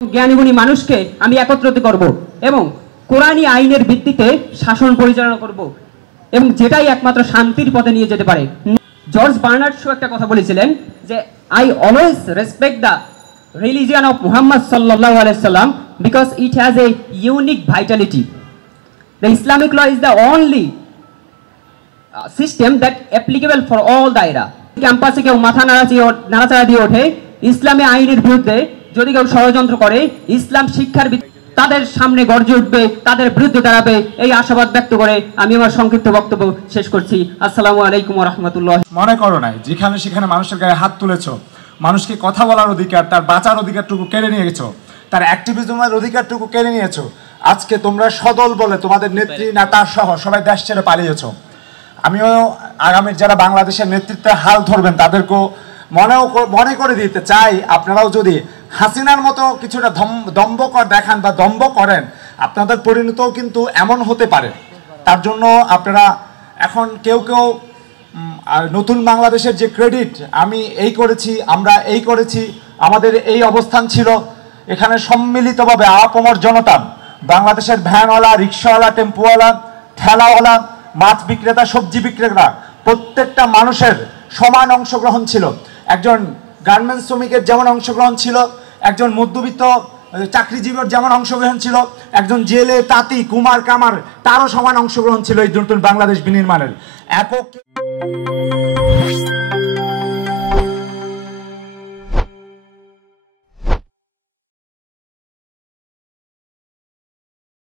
জ্ঞানীগুণী মানুষকে আমি একত্রিত করব এবং কোরআনী আইনের ভিত্তিতে শাসন পরিচালনা করব এবং যেটাই একমাত্র শান্তির পথে নিয়ে যেতে পারে। জর্জ বার্নার্ড শো একটা কথা বলেছিলেন যে I always respect the religion of Muhammad সাল্লাল্লাহু আলাইহি সাল্লাম because it has a unique vitality. The Islamic law is the only system that applicable for all the era. ক্যাম্পাসে কেউ মাথা নাড়াচাড়া দিয়ে ওঠে ইসলামী আইনের বিরুদ্ধে, যদি কেউ ষড়যন্ত্র করে ইসলাম শিক্ষার তাদের সামনে গর্জে উঠবে, তাদের বিরুদ্ধে দাঁড়াবে, এই আশাবাদ ব্যক্ত করে আমি আমার সংক্ষিপ্ত বক্তব্য শেষ করছি। আসসালামু আলাইকুম ওয়া রাহমাতুল্লাহ। মনে করো নাই যেখানে সেখানে মানুষের গায়ে হাত তুলেছো, মানুষকে কথা বলার অধিকার, তার বাঁচার অধিকারটুকু কেড়ে নিয়ে গেছো, তার অ্যাক্টিভিজমের অধিকারটুকু কেড়ে নিয়েছো। আজকে তোমরা সদল বলে তোমাদের নেত্রী নেতা সহ সবাই দেশ ছেড়ে পালিয়েছো। আমিও আগামীর যারা বাংলাদেশের নেতৃত্বে হাল ধরবেন তাদেরকেও মনে করে দিতে চাই, আপনারাও যদি হাসিনার মতো কিছুটা দম্ভকর দেখান বা দম্ভ করেন, আপনাদের পরিণতও কিন্তু এমন হতে পারে। তার জন্য আপনারা এখন কেউ নতুন বাংলাদেশের যে ক্রেডিট, আমি এই করেছি, আমরা এই করেছি, আমাদের এই অবস্থান ছিল, এখানে সম্মিলিতভাবে আপামর জনতা, বাংলাদেশের ভ্যানওয়ালা, রিক্সাওয়ালা, টেম্পোওয়ালা, ঠেলাওয়ালা, মাছ বিক্রেতা, সবজি বিক্রেতা, প্রত্যেকটা মানুষের সমান অংশগ্রহণ ছিল। একজন গার্মেন্টস শ্রমিকের যেমন অংশগ্রহণ ছিল, একজন মধ্যবিত্ত চাকরিজীবীর যেমন অংশগ্রহণ ছিল, একজন জেলে, তাঁতি, কুমার, কামার, তারও সমান অংশগ্রহণ ছিল এই নতুন বাংলাদেশ বিনির্মাণের। একক